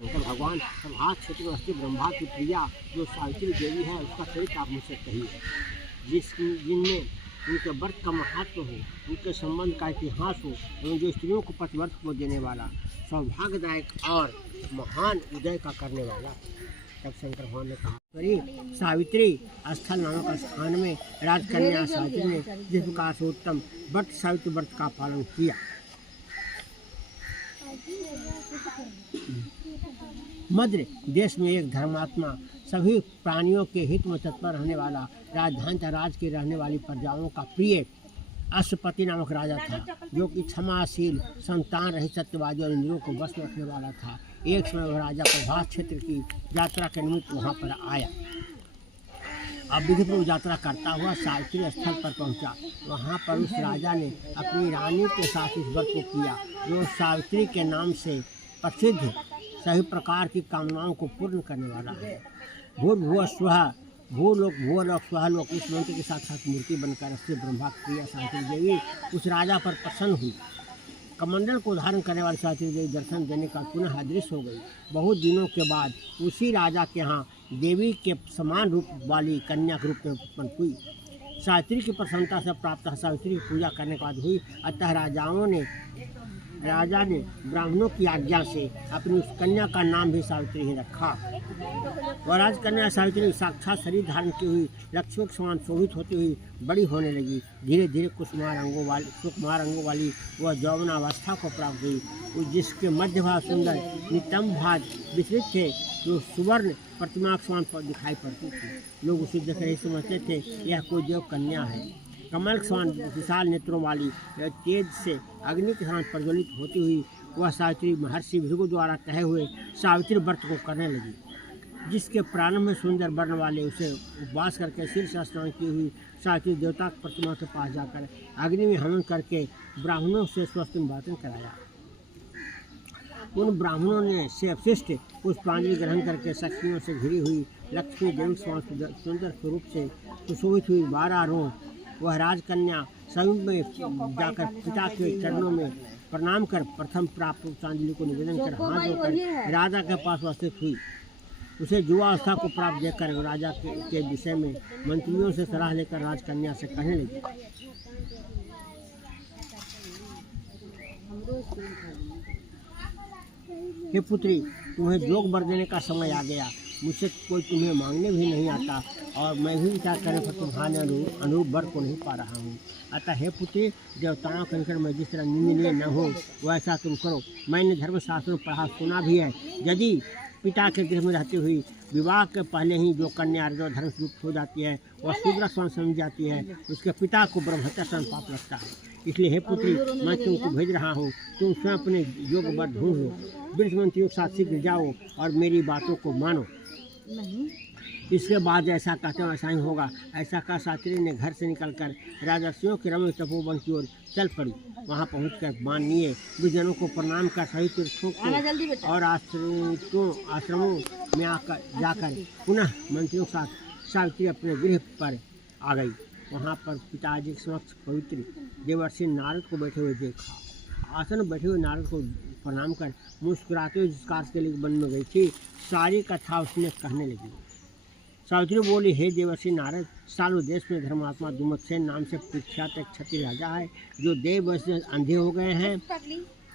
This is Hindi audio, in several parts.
शंकर भगवान प्रभास क्षेत्र में स्थित ब्रह्मा की प्रिया जो सावित्री देवी है उसका चरित्र आप मुझसे कहिए, जिनमें उनके व्रत का महत्व हो, उनके संबंध का इतिहास हो एवं जो स्त्रियों को पतिव्रत को देने वाला, सौभाग्यदायक और महान उदय का करने वाला। तब शंकर भगवान ने कहा, सावित्री स्थल नामक स्थान में राजकन्या सावित्री ने जिस प्रकार से उत्तम व्रत सावित्री व्रत का पालन किया, मध्य देश में एक धर्मात्मा सभी प्राणियों के हित में तत्पर रहने वाला राजधानी राज के रहने वाली प्रजाओं का प्रिय अश्वपति नामक राजा था, जो कि क्षमाशील, संतान रहित, सत्यवादी और इंद्रियों को बस में रखने वाला था। एक समय वह राजा प्रभास क्षेत्र की यात्रा के निमित्त वहां पर आया। अब विधिपूर्वक यात्रा करता हुआ सावित्री स्थल पर पहुंचा। वहां पर उस राजा ने अपनी रानी के साथ इस व्रत को किया, जो सावित्री के नाम से प्रसिद्ध सभी प्रकार की कामनाओं को पूर्ण करने वाला है। भूर्भुवः स्वः, भूलोक भूलोक स्वलोक, इस मंत्र के साथ साथ मूर्ति बनकर स्थित ब्रह्मा की प्रिया सावित्री देवी उस राजा पर प्रसन्न हुई। कमंडल को धारण करने वाली सावित्री देवी दर्शन देने का पुनः अदृश्य हो गई। बहुत दिनों के बाद उसी राजा के यहाँ देवी के समान रूप वाली कन्या के रूप में उत्पन्न हुई। सावित्री की प्रसन्नता से प्राप्त सावित्री की पूजा करने के बाद हुई। अतः राजा ने ब्राह्मणों की आज्ञा से अपनी उस कन्या का नाम भी सावित्री ही रखा। वह राजकन्या सावित्री साक्षात शरीर धारण की हुई लक्ष्मी के समान शोभित होती हुई बड़ी होने लगी। धीरे धीरे सुकुमार अंगों वाली वह यौवनावस्था को प्राप्त हुई, जिसके मध्य भाग सुंदर नितंब भाग विस्तृत थे, जो सुवर्ण प्रतिमा के समान दिखाई पड़ती थी। लोग उसे देख रहे समझते थे यह कोई देव कन्या है। कमल के समान विशाल नेत्रों वाली तेज से अग्नि के समान प्रज्वलित होती हुई वह सावित्री महर्षि भृगु द्वारा कहे हुए सावित्री व्रत को करने लगी, जिसके प्रारंभ में सुंदर वर्ण वाले उसे उपवास करके सिर से स्नान की हुई सावित्री देवता की प्रतिमा के पास जाकर अग्नि में हवन करके ब्राह्मणों से स्वस्ति वाचन कराया। उन ब्राह्मणों ने से अवशिष्ट पुष्पांजलि ग्रहण करके शक्तियों से घिरी हुई लक्ष्मी देवी सुंदर स्वरूप से सुशोभित हुई 12 रों वह राजकन्या समीप में जाकर पिता के चरणों में प्रणाम कर प्रथम प्राप्त पुष्पांजलि को निवेदन कर हाथ धोकर राजा के पास उपस्थित हुई। उसे युवावस्था को प्राप्त देखकर राजा के विषय में मंत्रियों से सलाह लेकर राजकन्या से कहने लगी, हे पुत्री, तुम्हें जोग वर देने का समय आ गया। मुझसे कोई तुम्हें मांगने भी नहीं आता और मैं भी विचार करें पर तुम्हारे अनुरूप वर को नहीं पा रहा हूँ। अतः हे पुत्री, देवताओं के निकट में जिस तरह निंदनीय न हो वैसा तुम करो। मैंने धर्मशास्त्र में पढ़ा सुना भी है, यदि पिता के गृह में रहती हुई विवाह के पहले ही जो कन्या धर्म युक्त हो जाती है वह शूद्र समान समझ जाती है, उसके पिता को ब्रह्महत्या समान पाप लगता है। इसलिए हे पुत्री, मैं तुमको भेज रहा हूँ, तुम स्वयं अपने योग वर ढूंढ लो। वृद्ध मंत्रियों के साथ शीघ्र जाओ और मेरी बातों को मानो। इसके बाद जैसा कहते हैं वैसा ही होगा। ऐसा कहा सावित्री ने घर से निकलकर राजर्षियों के रम्य तपोवन की ओर चल पड़ी। वहां पहुंचकर माननीय विजनों को प्रणाम कर सभी तीर्थों को और आश्रमों में जाकर पुनः मंत्रियों के साथ सावित्री अपने गृह पर आ गई। वहां पर पिताजी के समक्ष पवित्र देवर्षि नारद को बैठे हुए देखा। आसन में बैठे हुए नारद को प्रणाम कर मुस्कुराते हुए जिस कार्य के लिए वन में गई थी सारी कथा उसने कहने लगी। सावित्री बोली, हे देवर्षि नारद, सालों देश में धर्मात्मा दुमत्सेन नाम से प्रख्यात एक क्षत्रिय राजा है, जो देव वश से अंधे हो गए हैं।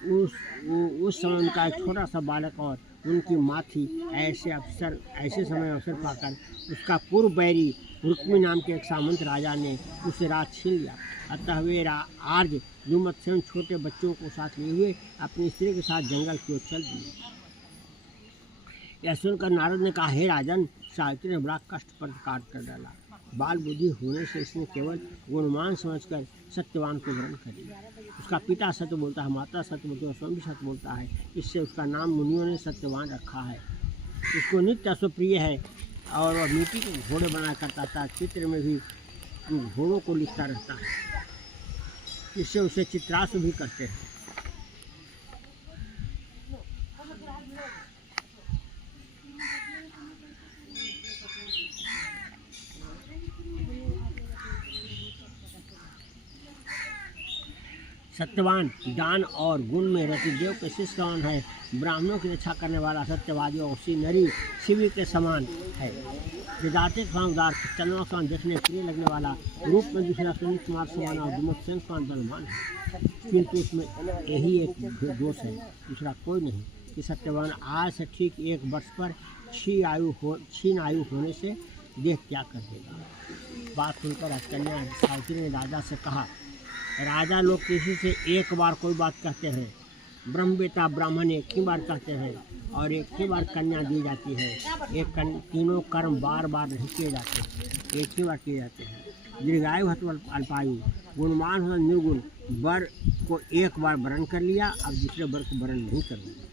उस समय उनका एक छोटा सा बालक और उनकी माँ थी। ऐसे समय अवसर पाकर उसका पूर्व बैरी रुक्मी नाम के एक सामंत राजा ने उसे रात छीन लिया। अतः वे आज दुमत्सेन छोटे बच्चों को साथ लिए हुए अपनी स्त्री के साथ जंगल की ओर चल दिए। यह सुनकर नारद ने कहा, हे राजन, सावित्री ने बड़ा कष्टप्रद कार्य कर डाला। बाल बुद्धि होने से इसने केवल गुणमान समझकर सत्यवान को ग्रहण कर लिया। उसका पिता सत्य बोलता है, माता सत्य बोलती है, स्वयं भी सत्य बोलता है। इससे उसका नाम मुनियों ने सत्यवान रखा है। उसको नित्य अश्वप्रिय है और वह मिट्टी के घोड़े बनाया करता था। चित्र में भी घोड़ों को लिखता रहता है। इससे उसे चित्राश्व भी करते हैं। सत्यवान दान और गुण में रतिदेव के शिष्य कौन है? ब्राह्मणों की रक्षा करने वाला सत्यवादी और उसी नरी शिवी के समान है। विदाते उदार चंद्रमा समान देखने प्रिय लगने वाला, रूप में दूसरा सुनील कुमार समान और दुमत सेन समान बलवान है। किंतु उसमें यही एक दोष है, दूसरा कोई नहीं, कि सत्यवान आज से ठीक 1 वर्ष पर क्षीण आयु होने से देह त्याग कर देगा। बात सुनकर राजकन्या सावित्री ने राजा से कहा, राजा लोग किसी से एक बार कोई बात कहते हैं, ब्रह्मवेता ब्राह्मण एक ही बार कहते हैं और एक ही बार कन्या दी जाती है। तीनों कर्म बार बार नहीं किए जाते, एक ही बार किए जाते हैं। दीर्घायु हत अल्पायु, गुणवान हो निर्गुण, वर को एक बार वरण कर लिया, अब दूसरे वर को वरण नहीं कर लिया।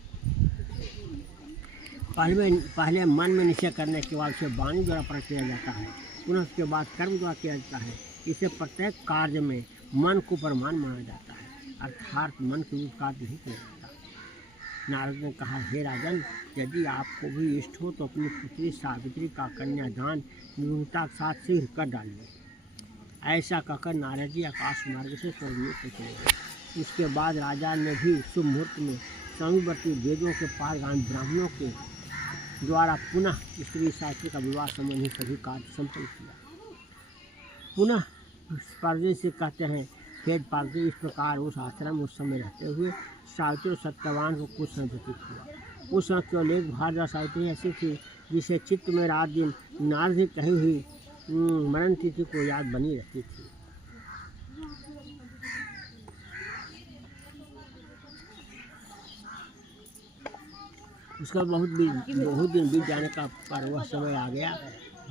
पहले मन में निश्चय करने के बाद उसे वाणी द्वारा प्रकट किया जाता है, पुनः उसके बाद कर्म द्वारा किया जाता है। इसे प्रत्येक कार्य में मन को प्रमाण माना जाता है, अर्थात मन के विरुद्ध कार्य नहीं किया जाता। नारद ने कहा, हे राजन, यदि आपको भी इष्ट हो तो अपनी पुत्री सावित्री का कन्यादान निर्भरता के साथ शीघ्र कर डालिए। ऐसा कहकर नारद जी आकाश मार्ग से स्वर्ग में चले गए। उसके बाद राजा ने भी शुभ मुहूर्त में समीवर्ती वेदों के पारगामी ब्राह्मणों के द्वारा पुनः स्त्री सावित्री का विवाह संबंधी सभी कार्य संपन्न किया। पुनः पारदर्शी से कहते हैं, खेद पारदर्शी इस प्रकार उस आश्रम उस समय रहते हुए सावित्री और सत्यवान को कुछ समय व्यतीत हुआ। उस समय केवल एक भार्या सावित्री ऐसी थी जिसे चित्त में रात दिन नारद की कही हुई मरण तिथि को याद बनी रहती थी। उसका बहुत दिन बीत जाने का पर वह समय आ गया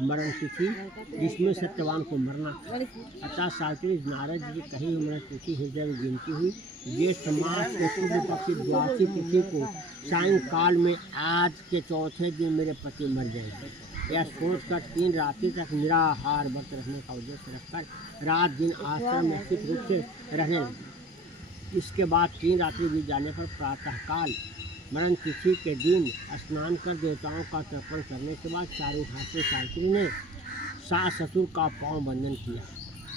मरण तिथि जिसमें सत्यवान को मरना था। अतः सावित्री नारद जी कही हुई मरण तिथि हृदय में गिनती हुई ज्येष्ठ मास के शुक्ल पक्ष द्वादशी तिथि को सायंकाल में आज के चौथे दिन मेरे पति मर जाएंगे, यह सोचकर 3 रात्रि तक निराहार व्रत रखने का उद्देश्य रखकर रात दिन आश्रम में स्थित रूप से रहने लगी। इसके बाद 3 रात्रि बीत जाने पर प्रातःकाल मरण तिथि के दिन स्नान कर देवताओं का तर्पण करने के बाद चारों हाथ से सावित्री ने सास ससुर का पांव बंधन किया।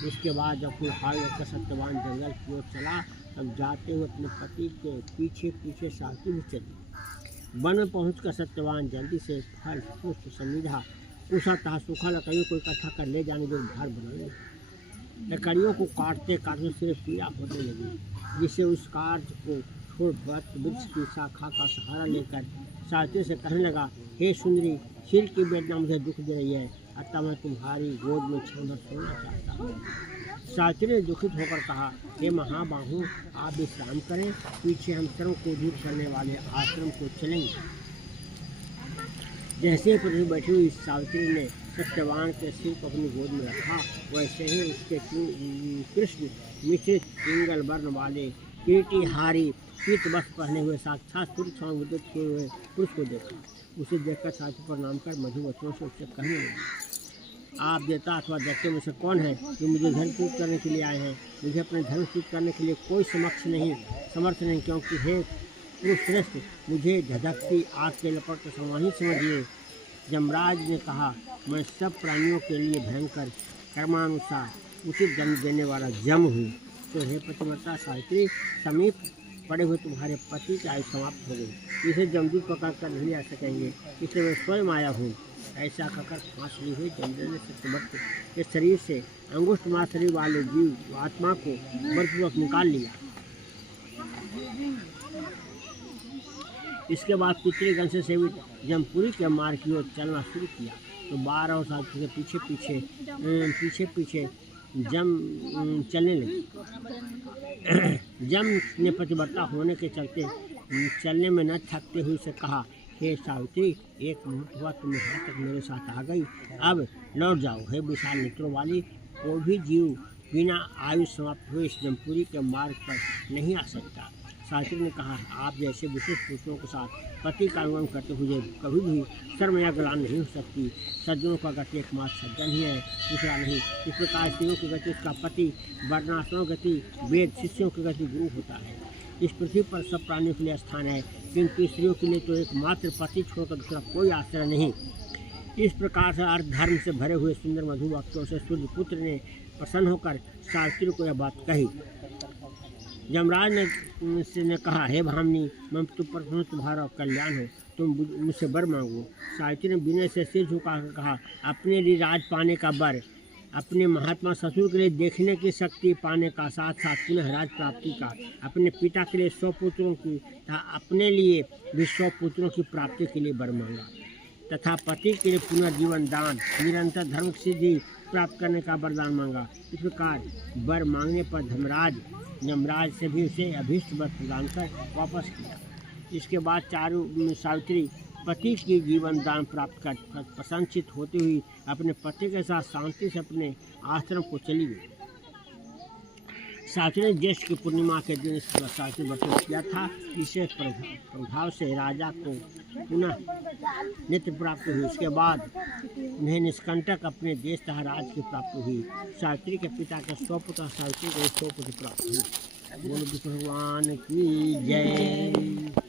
इसके बाद जब कुल्हाड़ी लेकर सत्यवान जंगल की ओर चला, तब जाते हुए अपने पति के पीछे पीछे सावित्री भी चली। वन में पहुंचकर सत्यवान जल्दी से फल पुष्प समिधा कुशा तहा सूखा लकड़ियों को इकट्ठा कर ले जाने के घर बनाने लगे। लकड़ियों को काटते काटते सिर्फ पीड़ा होने लगी, जिससे उस कार्य को छोड़ वृक्ष की शाखा का सहारा लेकर सावित्री से कहने लगा, हे सुंदरी, सिर की वेदना मुझे दुख दे रही है, अतः मैं तुम्हारी गोद में क्षण भर सोना चाहता हूँ। सावित्री ने दुखित होकर कहा, हे महाबाहु, आप विश्राम करें, पीछे हम श्रम को दूर करने वाले आश्रम को चलेंगे। जैसे ही पृथ्वी बैठी हुई सावित्री ने सत्यवान के सिर को अपनी गोद में रखा, वैसे ही उसके कृष्ण मिश्रित पिंगल वर्ण वाले कीर्तिहारी पीत वस्त्र पहने हुए साक्षात पुरुष विद्युत किए हुए पुरुष को देखा। उसे देखकर सावित्री प्रणाम कर मधु वचनों से उससे कहने लगी, आप देवता अथवा दैत्य में से कौन है जो मुझे धर्मच्युत करने के लिए आए हैं? मुझे अपने धर्मच्युत करने के लिए कोई समर्थ नहीं, क्योंकि हे पुरुष श्रेष्ठ, मुझे धधकती आग के लपट समाही समझिए। यमराज ने कहा, मैं सब प्राणियों के लिए भयंकर कर्मानुसार उचित दंड देने वाला यम हूँ। तो हे पतिव्रता सावित्री, समीप पड़े हुए तुम्हारे पति की आयु समाप्त हो गई, इसे जमदूत पकड़ कर नहीं आ सकेंगे, इसलिए मैं स्वयं आया हूँ। ऐसा कहकर फांस ली हुई जमदूत ने सत्यवती के शरीर से अंगुष्ठ मात्र शरीर वाले जीव आत्मा को बलपूर्वक निकाल लिया। इसके बाद पितृगण से सेवित जमपुरी के मार्ग की ओर चलना शुरू किया, तो 12 साल के पीछे पीछे जम चलने लगी। जम ने पतिव्रता होने के चलते चलने में न थकते हुए से कहा, हे सावित्री, एक मुहूर्त हुआ तुम यहाँ तक मेरे साथ आ गई, अब लौट जाओ। हे विशाल नेत्रों वाली, कोई भी जीव बिना आयु समाप्त हुए इस जमपुरी के मार्ग पर नहीं आ सकता। सावित्री ने कहा, आप जैसे विशिष्ट पुरुषों के साथ पति का अनुगमन करते हुए कभी भी शर्म या ग्लानि नहीं हो सकती। सज्जनों का गति एकमात्र सज्जन ही है, दूसरा नहीं। इस प्रकार स्त्रियों की गति उसका पति, वर्णाश्रमों की गति वेद, शिष्यों की गति गुरु होता है। इस पृथ्वी पर सब प्राणियों के लिए स्थान है, किंतु स्त्रियों के लिए तो एकमात्र पति छोड़कर दूसरा कोई आश्रय नहीं। इस प्रकार से अर्थ धर्म से भरे हुए सुंदर मधु वाक्यों से सूर्य पुत्र ने प्रसन्न होकर सावित्री को यह बात कही। यमराज ने कहा, हे भामिनी, मैं तुम पर तुम्हारा कल्याण हो, तुम मुझसे वर मांगो। सावित्री ने विनय से सिर झुकाकर कहा, अपने लिए राज पाने का वर, अपने महात्मा ससुर के लिए देखने की शक्ति पाने का, साथ साथ पुनः राज प्राप्ति का, अपने पिता के लिए 100 पुत्रों की तथा अपने लिए भी 100 पुत्रों की प्राप्ति के लिए वर मांगा, तथा पति के लिए पुनर्जीवन दान, निरंतर धर्म सिद्धि प्राप्त करने का वरदान मांगा। इस प्रकार वर मांगने पर धर्मराज यमराज से भी उसे अभीष्ट वर प्रदान कर वापस किया। इसके बाद सावित्री पति की जीवन दान प्राप्त कर प्रसन्नचित होती हुई अपने पति के साथ शांति से अपने आश्रम को चली गई। सावित्री ने ज्येष्ठ की पूर्णिमा के दिन इस प्रसाद से वर्तन किया था। इसे प्रभाव से राजा को पुनः नित्य प्राप्त हुई। उसके बाद उन्हें निष्कंटक अपने देश तथा राज की प्राप्ति हुई। सावित्री के पिता के 100 पुत्र, सावित्री को 100 पुत्र प्राप्त हुई। बोलो भगवान की जय।